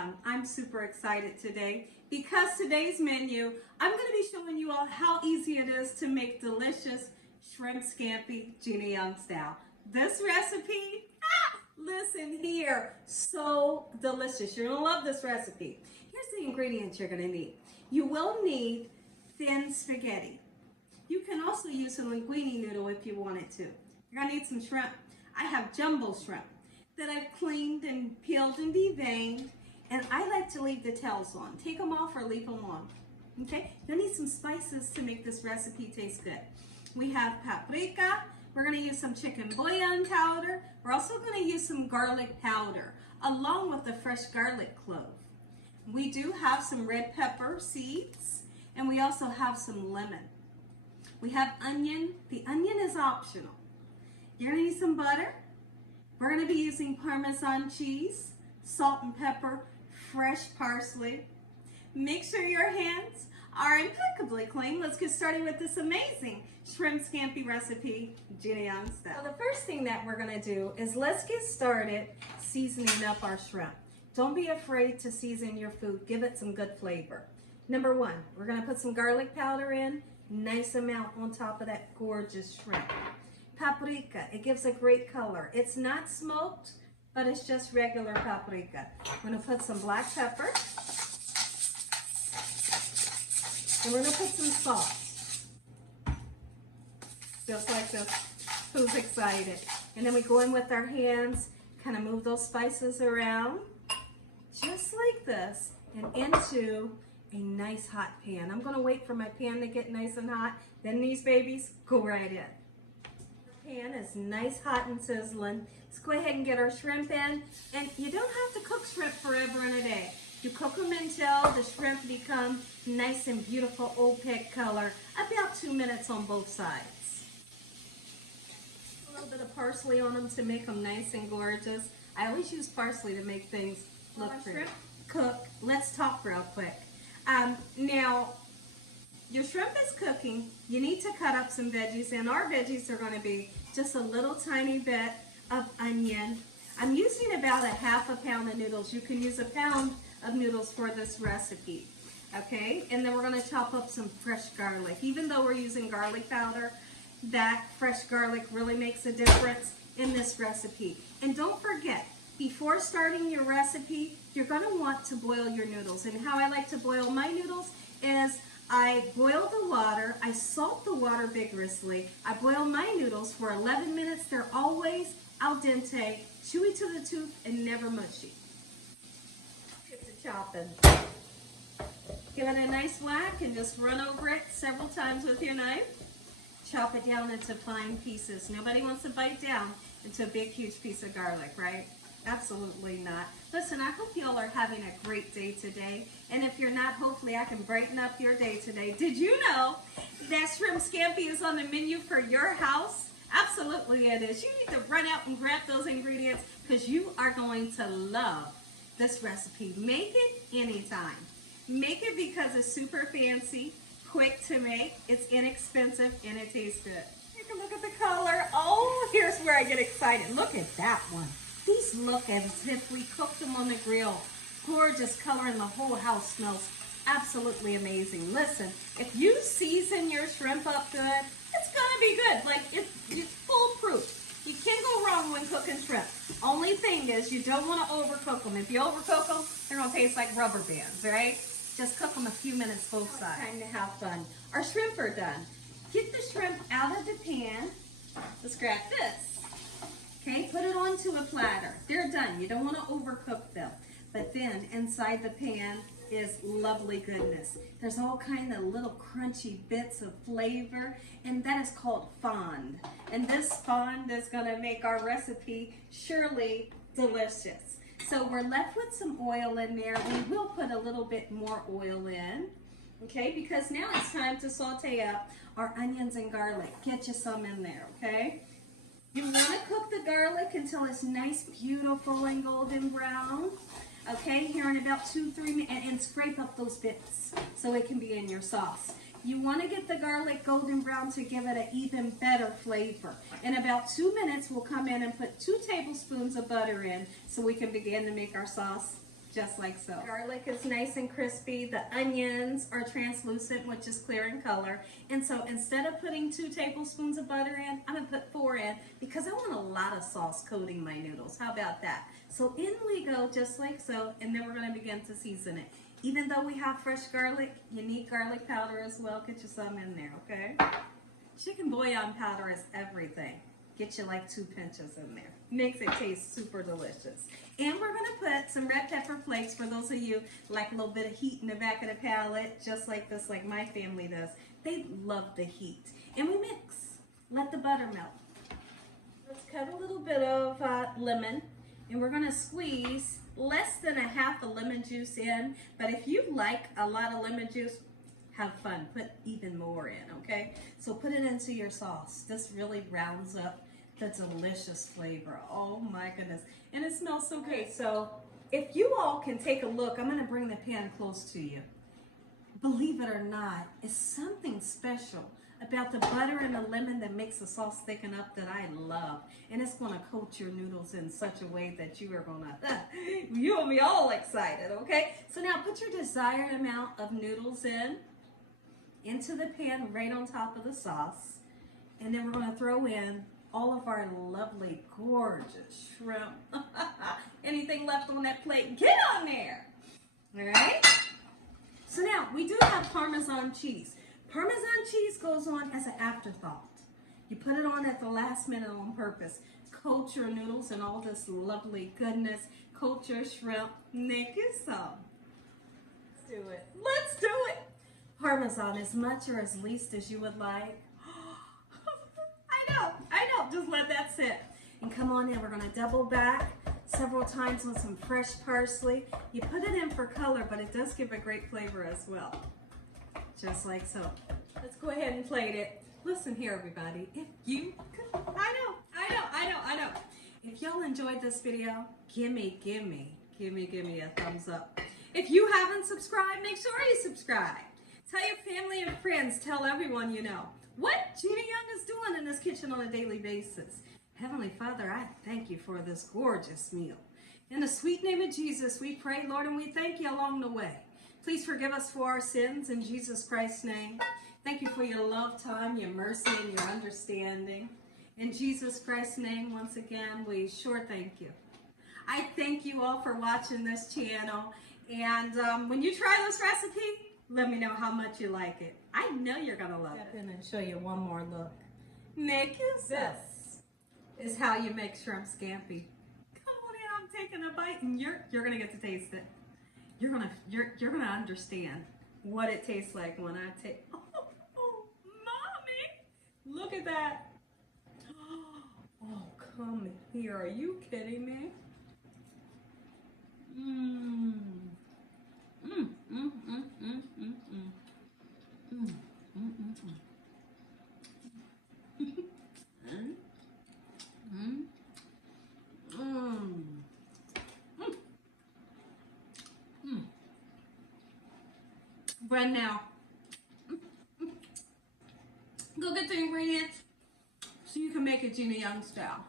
Young. I'm super excited today because today's menu, I'm going to be showing you all how easy it is to make delicious shrimp scampi Gina Young style. This recipe, listen here, so delicious. You're going to love this recipe. Here's the ingredients you're going to need. You will need thin spaghetti. You can also use a linguine noodle if you wanted to. You're going to need some shrimp. I have jumbo shrimp that I've cleaned and peeled and deveined, and I like to leave the tails on. Take them off or leave them on. Okay, you'll need some spices to make this recipe taste good. We have paprika. We're going to use some chicken bouillon powder. We're also going to use some garlic powder along with the fresh garlic clove. We do have some red pepper seeds, and we also have some lemon. We have onion. The onion is optional. You're going to need some butter. We're going to be using Parmesan cheese, salt and pepper, fresh parsley. Make sure your hands are impeccably clean. Let's get started with this amazing shrimp scampi recipe, Gina Young Style. So the first thing that we're going to do is let's get started seasoning up our shrimp. Don't be afraid to season your food. Give it some good flavor. Number one, we're going to put some garlic powder in, nice amount on top of that gorgeous shrimp. Paprika, it gives a great color. It's not smoked, but it's just regular paprika. I'm going to put some black pepper. And we're going to put some salt. Just like this. Who's excited? And then we go in with our hands, kind of move those spices around, just like this, and into a nice hot pan. I'm going to wait for my pan to get nice and hot. Then these babies go right in. Pan is nice, hot, and sizzling. Let's go ahead and get our shrimp in. And you don't have to cook shrimp forever and a day. You cook them until the shrimp become nice and beautiful opaque color, about 2 minutes on both sides. A little bit of parsley on them to make them nice and gorgeous. I always use parsley to make things look pretty. Shrimp cook. Let's talk real quick. Now, your shrimp is cooking. You need to cut up some veggies, and our veggies are going to be just a little tiny bit of onion. I'm using about a half a pound of noodles. You can use a pound of noodles for this recipe, okay? And then we're going to chop up some fresh garlic. Even though we're using garlic powder, that fresh garlic really makes a difference in this recipe. And don't forget, before starting your recipe, you're going to want to boil your noodles. And how I like to boil my noodles is I boil the water, I salt the water vigorously, I boil my noodles for 11 minutes. They're always al dente, chewy to the tooth, and never mushy. Get to chopping. Give it a nice whack and just run over it several times with your knife. Chop it down into fine pieces. Nobody wants to bite down into a big, huge piece of garlic, right? Absolutely not. Listen, I hope you all are having a great day today. And if you're not, hopefully I can brighten up your day today. Did you know that shrimp scampi is on the menu for your house? Absolutely it is. You need to run out and grab those ingredients because you are going to love this recipe. Make it anytime. Make it because it's super fancy, quick to make, it's inexpensive, and it tastes good. Take a look at the color. Oh, here's where I get excited. Look at that one. These look as if we cooked them on the grill. Gorgeous color, and the whole house smells absolutely amazing. Listen, if you season your shrimp up good, it's gonna be good. Like, it's foolproof. You can't go wrong when cooking shrimp. Only thing is you don't want to overcook them. If you overcook them, they're gonna taste like rubber bands, right? Just cook them a few minutes both sides. Time to have fun. Our shrimp are done. Get the shrimp out of the pan. Let's grab this. Okay, put it onto a platter. They're done. You don't want to overcook them. But then inside the pan is lovely goodness. There's all kind of little crunchy bits of flavor, and that is called fond. And this fond is going to make our recipe surely delicious. So we're left with some oil in there. We will put a little bit more oil in, okay, because now it's time to saute up our onions and garlic. Get you some in there, okay? You want to cook the garlic until it's nice, beautiful, and golden brown. Okay, here in about 2-3 minutes, and scrape up those bits so it can be in your sauce. You want to get the garlic golden brown to give it an even better flavor. In about 2 minutes, we'll come in and put 2 tablespoons of butter in so we can begin to make our sauce. just like so. Garlic is nice and crispy. The onions are translucent, which is clear in color. And so instead of putting 2 tablespoons of butter in, I'm gonna put 4 in because I want a lot of sauce coating my noodles. How about that? So in we go, just like so, and then we're gonna begin to season it. Even though we have fresh garlic, you need garlic powder as well. Get you some in there, okay? Chicken bouillon powder is everything. Get you like 2 pinches in there. Makes it taste super delicious. And we're gonna put some red pepper flakes for those of you like a little bit of heat in the back of the palate, just like this, like my family does. They love the heat. And we mix. Let the butter melt. Let's cut a little bit of lemon, and we're gonna squeeze less than a half a lemon juice in. But if you like a lot of lemon juice, have fun. Put even more in, okay? So put it into your sauce. This really rounds up the delicious flavor. Oh my goodness. And it smells so great. So if you all can take a look, I'm gonna bring the pan close to you. Believe it or not, it's something special about the butter and the lemon that makes the sauce thicken up that I love. And it's gonna coat your noodles in such a way that you are gonna, you'll be all excited, okay? So now put your desired amount of noodles into the pan right on top of the sauce. And then we're gonna throw in all of our lovely, gorgeous shrimp. Anything left on that plate, get on there. All right? So now, we do have Parmesan cheese. Parmesan cheese goes on as an afterthought. You put it on at the last minute on purpose. Coat your noodles and all this lovely goodness. Coat your shrimp. Make it some. Let's do it. Let's do it. Parmesan as much or as least as you would like. I know, just let that sit. And come on in, we're gonna double back several times with some fresh parsley. You put it in for color, but it does give a great flavor as well. Just like so. Let's go ahead and plate it. Listen here, everybody. If you, I know. If y'all enjoyed this video, give me a thumbs up. If you haven't subscribed, make sure you subscribe. Tell your family and friends, tell everyone you know what Gina Young is doing in this kitchen on a daily basis. Heavenly Father, I thank you for this gorgeous meal. In the sweet name of Jesus, we pray, Lord, and we thank you along the way. Please forgive us for our sins in Jesus Christ's name. Thank you for your love time, your mercy, and your understanding. In Jesus Christ's name, once again, we sure thank you. I thank you all for watching this channel. And when you try this recipe, let me know how much you like it. I know you're gonna love it. I'm gonna show you one more look. Make it this is how you make shrimp scampi. Come on in, I'm taking a bite, and you're gonna get to taste it. You're gonna understand what it tastes like when I take. Oh, mommy, look at that. Oh, come here. Are you kidding me? Right now, go get the ingredients so you can make it Gina Young style.